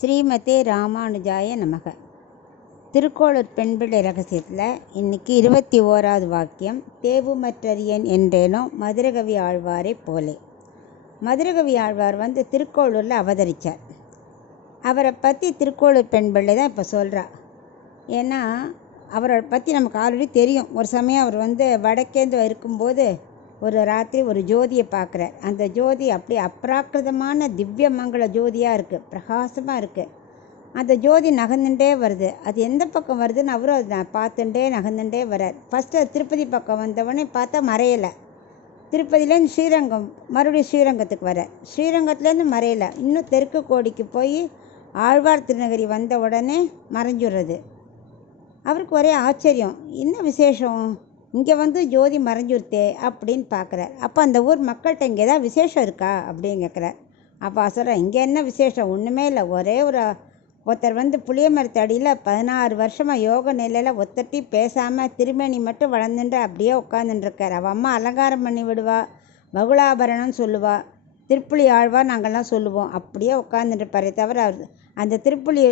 ஸ்ரீமதே ராமானுஜாய நமக. திருக்கோளூர் பெண்பிள்ளை ரகசியத்தில் இன்னைக்கு 21வது வாக்கியம். தேவுமற்றறியன் என்றேனோ மதுரகவி ஆழ்வாரை போலே. மதுரகவி ஆழ்வார் திருக்கோளூரில் அவதரித்தார். அவரை பற்றி திருக்கோளூர் பெண்பிள்ளை தான் இப்போ சொல்கிறா. ஏன்னா அவரை பற்றி நமக்கு ஆல்ரெடி தெரியும். ஒரு சமயம் அவர் வடக்கேந்து இருக்கும்போது ஒரு ராத்திரி ஒரு ஜோதியை பார்க்குறார். அந்த ஜோதி அப்படியே அப்ராக்கிருதமான திவ்ய மங்கள ஜோதியாக இருக்குது, பிரகாசமாக இருக்குது. அந்த ஜோதி நகர்ந்துட்டே வருது. அது எந்த பக்கம் வருதுன்னு அவரும் அதை பார்த்துட்டே நகர்ந்துட்டே வர்றார். ஃபஸ்ட்டு திருப்பதி பக்கம் வந்தவொடனே பார்த்தா மறையலை. திருப்பதியிலேருந்து ஸ்ரீரங்கம், மறுபடியும் ஸ்ரீரங்கத்துக்கு வர, ஸ்ரீரங்கத்துலேருந்து மறையலை. இன்னும் தெற்கு கோடிக்கு போய் ஆழ்வார் திருநகரி வந்த உடனே மறைஞ்சுடுறது. அவருக்கு ஒரே ஆச்சரியம், என்ன விசேஷம், இங்கே ஜோதி மறைஞ்சுருத்தே அப்படின்னு பார்க்குறார். அப்போ அந்த ஊர் மக்கள்கிட்ட இங்கே ஏதாவது விசேஷம் இருக்கா அப்படின்னு கேட்குறார். அப்போ சொல்கிறேன், இங்கே என்ன விசேஷம், ஒன்றுமே இல்லை. ஒரே ஒருத்தர் புளிய மரத்தடியில் 16 வருஷமாக யோக நிலையில் ஒத்தட்டி பேசாமல் திருமேனி மட்டும் வளர்ந்துட்டு அப்படியே உட்காந்துட்டுருக்கார். அவள் அம்மா அலங்காரம் பண்ணி விடுவா, பகுலாபரணம்னு சொல்லுவா, திருப்புளி ஆழ்வார் நாங்கள்லாம் சொல்லுவோம். அப்படியே உட்காந்துட்டுருப்பாரே தவிர அந்த திருப்புளி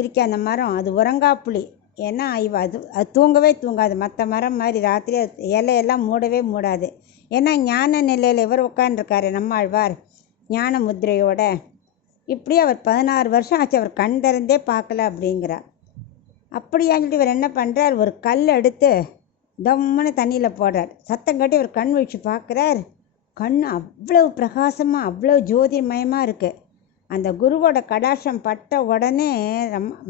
இருக்க அந்த மரம் அது உறங்காப்புளி. ஏன்னா அது தூங்கவே தூங்காது. மற்ற மரம் மாதிரி ராத்திரி இலையெல்லாம் மூடவே மூடாது. ஏன்னா ஞான நிலையில் இவர் உட்காந்துருக்காரு நம்மாழ்வார், ஞான முத்திரையோட. இப்படி அவர் 16 வருஷம் ஆச்சு, அவர் கண் திறந்தே பார்க்கல அப்படிங்கிறார். அப்படியான்னு சொல்லிட்டு இவர் என்ன பண்ணுறார், ஒரு கல் எடுத்து தம்முன்னு தண்ணியில் போடுறார். சத்தம் கட்டி அவர் கண் விழிச்சு பார்க்குறார். கண் அவ்வளவு பிரகாசமாக அவ்வளோ ஜோதிர்மயமாக இருக்குது. அந்த குருவோட கடாட்சம் பட்ட உடனே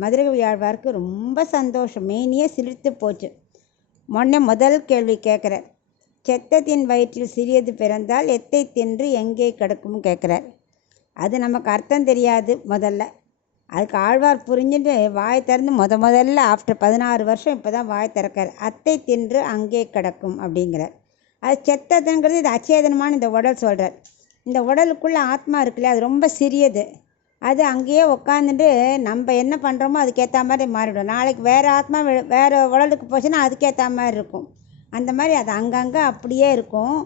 மதுரகவி ஆழ்வாருக்கு ரொம்ப சந்தோஷம், மேனியே சிலிர்த்து போச்சு. முதல் கேள்வி கேட்குறார், செத்தத்தின் வயிற்றில் சிறியது பிறந்தால் எத்தை தின்று எங்கே கிடக்கும்னு கேட்குறார். அது நமக்கு அர்த்தம் தெரியாது முதல்ல. அதுக்கு ஆழ்வார் புரிஞ்சுட்டு வாய் திறந்து முதல்ல ஆஃப்டர் 16 வருஷம் இப்போ தான் வாய் திறக்கார். அத்தை தின்று அங்கே கிடக்கும் அப்படிங்கிறார். அது செத்ததுங்கிறது இது அச்சேதனமான இந்த உடல் சொல்கிறார். இந்த உடலுக்குள்ளே ஆத்மா இருக்குல்ல, அது ரொம்ப சிறியது. அது அங்கேயே உட்காந்துட்டு நம்ம என்ன பண்ணுறோமோ அதுக்கேற்ற மாதிரி மாறிவிடும். நாளைக்கு வேறு ஆத்மா வேறு உடலுக்கு போச்சுன்னா அதுக்கேற்ற மாதிரி இருக்கும். அந்த மாதிரி அது அங்கங்கே அப்படியே இருக்கும்.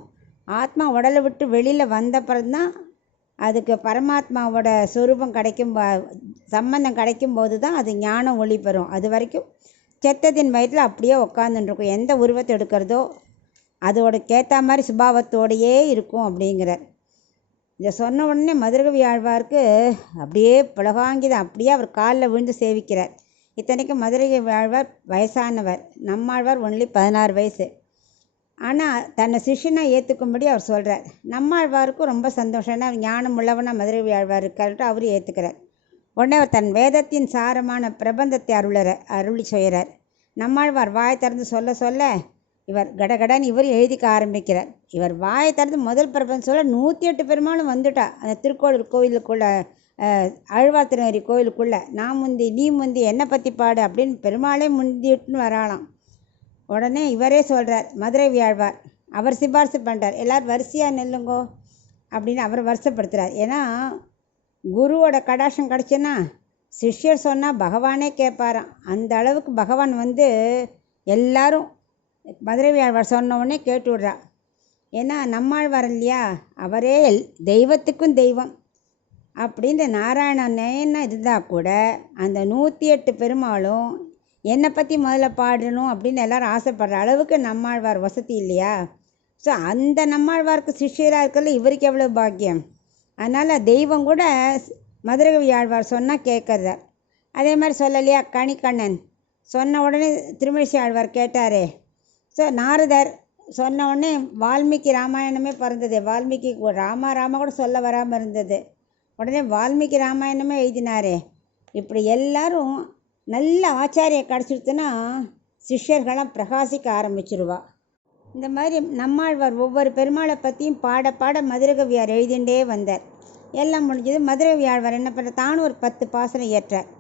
ஆத்மா உடலை விட்டு வெளியில் வந்த பிறகுதான் அதுக்கு பரமாத்மாவோட சொரூபம் கிடைக்கும், சம்பந்தம் கிடைக்கும்போது தான் அது ஞானம் ஒளி பெறும். அது வரைக்கும் செத்தத்தின் வயிற்றில் அப்படியே உட்காந்துட்டுருக்கும். எந்த உருவத்தை எடுக்கிறதோ அதோட கேற்ற மாதிரி சுபாவத்தோடையே இருக்கும் அப்படிங்கிறார். இதை சொன்ன உடனே மதுரகவி ஆழ்வாருக்கு அப்படியே புலகாங்கிதான். அப்படியே அவர் காலில் விழுந்து சேவிக்கிறார். இத்தனைக்கும் மதுரகவி ஆழ்வார் வயசானவர், நம்மாழ்வார் ஒன்லி 16 வயசு. ஆனால் தன்னை சிஷ்யனை ஏற்றுக்கும்படி அவர் சொல்கிறார். நம்மாழ்வாருக்கும் ரொம்ப சந்தோஷம். ஏன்னா அவர் ஞானம் உள்ளவனா மதுரகவி ஆழ்வார் இருக்கார்ட்டு அவரும் ஏற்றுக்கிறார். உடனே அவர் தன் வேதத்தின் சாரமான பிரபந்தத்தை அருளி செய்கிறார். நம்மாழ்வார் வாய் திறந்து சொல்ல சொல்ல இவர் கடகடன் இவர் எழுதிக்க ஆரம்பிக்கிறார். இவர் வாயை திறந்து முதல் பிரபந்தம் சொல்ல 108 பெருமாளும் வந்துட்டா அந்த திருக்கோளூர் கோவிலுக்குள்ளே, ஆழ்வார் திருநகரி கோவிலுக்குள்ளே. நான் முந்தி நீ முந்தி என்னை பற்றி பாடு அப்படின்னு பெருமாளே முந்திட்டுன்னு வராலாம். உடனே இவரே சொல்கிறார், மதுரகவி ஆழ்வார் அவர் சிபாரிசு பண்ணுறார், எல்லோரும் வரிசையாக நெல்லுங்கோ அப்படின்னு அவர் வருஷப்படுத்துகிறார். ஏன்னா குருவோட கடாட்சம் கிடச்சுன்னா சிஷ்யர் சொன்னால் பகவானே கேட்பாராம். அந்த அளவுக்கு பகவான் எல்லாரும் மதுரகவி ஆழ்வார் சொன்ன உடனே கேட்டு விட்றா. ஏன்னா நம்மாழ்வார் இல்லையா, அவரே தெய்வத்துக்கும் தெய்வம் அப்படின்னு நாராயணன் நேன்னா இருந்தால் கூட அந்த 108 பெருமாளும் என்னை பற்றி முதல்ல பாடணும் அப்படின்னு எல்லாரும் ஆசைப்படுற அளவுக்கு நம்மாழ்வார் வசதி இல்லையா. ஸோ அந்த நம்மாழ்வாருக்கு சிஷ்யராக இருக்கல இவருக்கு எவ்வளோ பாக்கியம். அதனால் தெய்வம் கூட மதுரகவி ஆழ்வார் சொன்னால் கேட்குறத. அதே மாதிரி சொல்லலையா கணிக்கண்ணன் சொன்ன உடனே திருமழிசை ஆழ்வார் கேட்டாரே. ஸோ நாரதர் சொன்ன உடனே வால்மீகி ராமாயணமே பிறந்தது. வால்மீகி ராமா கூட சொல்ல வராமல் இருந்தது. உடனே வால்மீகி ராமாயணமே எழுதினாரே. இப்படி எல்லாரும் நல்ல ஆச்சாரியம் கிடச்சிடுத்துன்னா சிஷ்யர்களாம் பிரகாசிக்க ஆரம்பிச்சிருவா. இந்த மாதிரி நம்மாழ்வார் ஒவ்வொரு பெருமாளை பற்றியும் பாட பாட மதுரகவியார் எழுதிண்டே வந்தார். எல்லாம் முடிஞ்சது. மதுரகவி ஆழ்வார் என்ன பண்ணுற, தானும் ஒரு 10 பாசுரம் ஏற்றார்.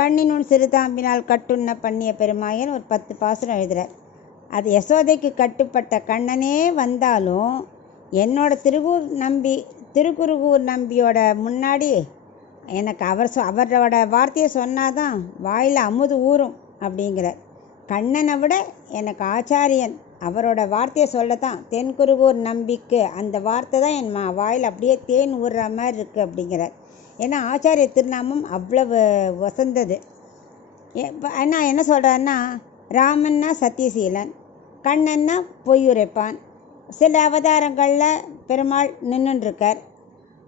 கண்ணினுன் சிறுதாம்பினால் கட்டுண்ண பண்ணிய பெருமாயன் ஒரு 10 பாசுரம் எழுதுகிறார். அது யசோதைக்கு கட்டுப்பட்ட கண்ணனே வந்தாலும் என்னோட திருக்குறுகூர் நம்பியோட முன்னாடி எனக்கு அவரோட வார்த்தையை சொன்னாதான் வாயில் அமுது ஊறும் அப்படிங்கிறார். கண்ணனை விட எனக்கு ஆச்சாரியன் அவரோட வார்த்தையை சொல்லத்தான், தென்குருகூர் நம்பிக்கு அந்த வார்த்தை தான் என் வாயில் அப்படியே தேன் ஊறுற மாதிரி இருக்குது அப்படிங்கிறார். ஏன்னா ஆச்சாரிய திருநாமம் அவ்வளவு வசந்தது. அண்ணா என்ன சொல்கிறாருன்னா, ராமன்னா சத்தியசீலன், கண்ணன்னா பொய்யுரைப்பான். சில அவதாரங்களில் பெருமாள் நின்றுருக்கார்,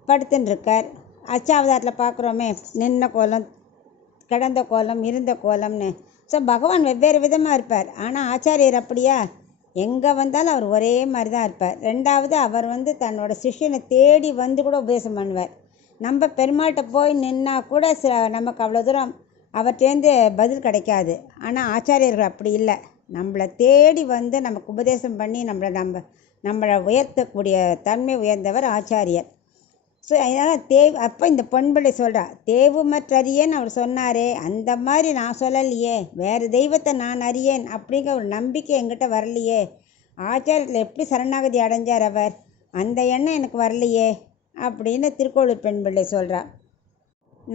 படுத்துட்டுருக்கார். அச்சாவதாரத்தில் பார்க்குறோமே, நின்ன கோலம், கிடந்த கோலம், இருந்த கோலம்னு. ஸோ பகவான் வெவ்வேறு விதமாக இருப்பார். ஆனால் ஆச்சாரியர் அப்படியா? எங்கே வந்தாலும் அவர் ஒரே மாதிரி தான் இருப்பார். ரெண்டாவது, அவர் தன்னோட சிஷ்யனை தேடி வந்து கூட உபதேசம் பண்ணுவார். நம்ம பெருமாள்கிட்ட போய் நின்னா கூட நமக்கு அவ்வளோ தூரம் அவர்கிட்டேருந்து பதில் கிடைக்காது. ஆனால் ஆச்சாரியர்கள் அப்படி இல்லை. நம்மளை தேடி வந்து நமக்கு உபதேசம் பண்ணி நம்மளை உயர்த்தக்கூடிய தன்மை உயர்ந்தவர் ஆச்சாரியர். ஸோ அதனால் அப்போ இந்த பொன்பிள்ளை சொல்கிறா, தேவுமற்றறியேன் அவர் சொன்னாரே, அந்த மாதிரி நான் சொல்லலையே, வேறு தெய்வத்தை நான் அறியேன் அப்படிங்கிற ஒரு நம்பிக்கை என்கிட்ட வரலையே. ஆச்சாரியத்தில் எப்படி சரணாகதி அடைஞ்சார் அவர், அந்த எண்ணம் எனக்கு வரலையே அப்படின்னு திருக்கோளூர் பெண்பிள்ளை சொல்கிறா.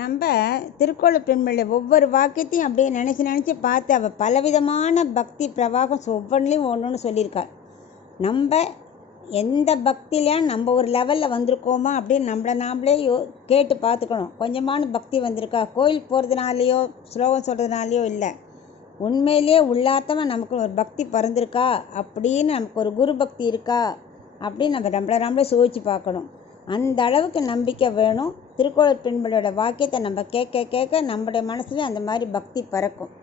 நம்ம திருக்கோளூர் பெண்பிள்ளை ஒவ்வொரு வாக்கியத்தையும் அப்படியே நினச்சி பார்த்து அவள் பலவிதமான பக்தி பிரவாகம் ஒவ்வொன்றிலையும் ஒன்று சொல்லியிருக்காள். நம்ம எந்த பக்தியிலையும் நம்ம ஒரு லெவலில் வந்திருக்கோமா அப்படின்னு நம்மளை நாமளே கேட்டு பார்த்துக்கணும். கொஞ்சமான பக்தி வந்திருக்கா, கோயில் போகிறதுனாலையோ ஸ்லோகம் சொல்கிறதுனாலையோ இல்லை, உண்மையிலேயே உள்ளார்த்தமாக நமக்கு ஒரு பக்தி பிறந்திருக்கா அப்படின்னு, நமக்கு ஒரு குரு பக்தி இருக்கா அப்படின்னு நம்மளே சோதிச்சு பார்க்கணும். அந்த அளவுக்கு நம்பிக்கை வேணும். திருக்கோளூர் பெண்களோட வாக்கியத்தை நம்ம கேட்க நம்முடைய மனசுலேயும் அந்த மாதிரி பக்தி பிறக்கும்.